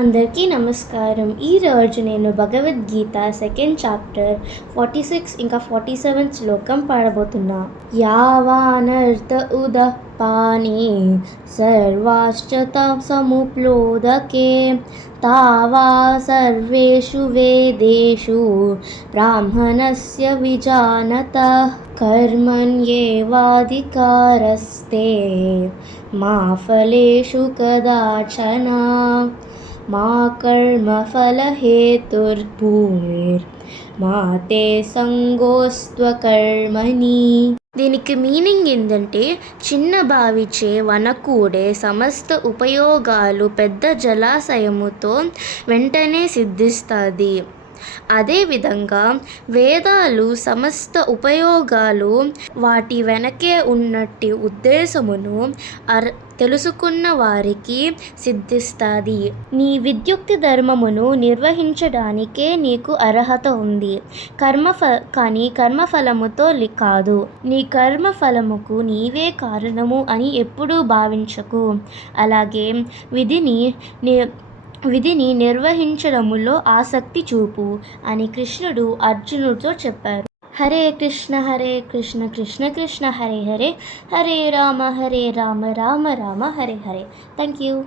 అందరికీ నమస్కారం. ఈరోజు నేను Bhagavad Gita second chapter forty six ఇంకా ఫార్టీ సెవెన్ శ్లోకం పాడబోతున్నా. యావానర్థ ఉద పాని సర్వాశ్చత సముప్లోదకే తావా సర్వేషు వేదేషు బ్రాహ్మణస్య విజానత కర్మణ్యేవాధికారస్తే మా ఫలేషు కదాచన మా కర్మఫలహేతుర్భూర్ మాతే సంగోస్త్వ కర్మని దీనికి మీనింగ్ ఏంటంటే చిన్న బావిచే వనకూడే సమస్త ఉపయోగాలు పెద్ద జలాశయముతో వెంటనే సిద్ధిస్తుంది. అదేవిధంగా వేదాలు సమస్త ఉపయోగాలు వాటి వెనకే ఉన్నట్టి ఉద్దేశమును అర్ తెలుసుకున్న వారికి సిద్ధిస్తుంది. నీ విద్యుక్తి ధర్మమును నిర్వహించడానికే నీకు అర్హత ఉంది. కర్మఫ కానీ కర్మఫలముతో కాదు. నీ కర్మఫలముకు నీవే కారణము అని ఎప్పుడూ భావించకు. అలాగే విధిని విధిని నిర్వహించడములో ఆసక్తి చూపు అని కృష్ణుడు అర్జునుడితో చెప్పారు. హరే కృష్ణ హరే కృష్ణ కృష్ణ కృష్ణ హరే హరే హరే రామ హరే రామ రామ రామ హరే హరే. Thank you